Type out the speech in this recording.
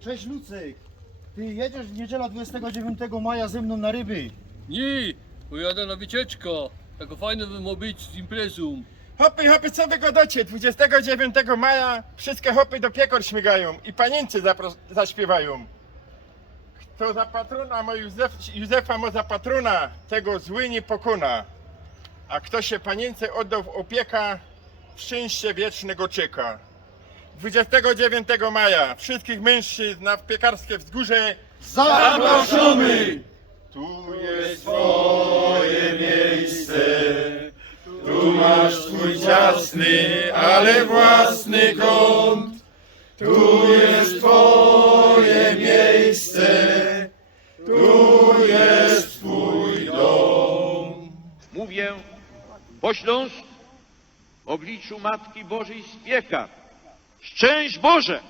Cześć Lucek. Ty jedziesz w niedzielę 29 maja ze mną na ryby. Nie, pojadę na wycieczkę. Taka fajna by ma być z imprezą. Hopy, hopy, co wy gadacie? 29 maja wszystkie hopy do piekor śmigają i paniency zapro- zaśpiewają. Kto za patrona ma Józef, Józefa ma za patrona, tego zły nie pokona. A kto się panience oddał w opieka, w szczęście wiecznego czeka. 29 maja wszystkich mężczyzn na piekarskie wzgórze Zapraszamy! Tu jest twoje miejsce, tu masz twój ciasny, ale własny kąt. Tu jest twoje miejsce, tu jest twój dom. Mówię po śląsku w obliczu Matki Bożej z piekar. Szczęść Boże!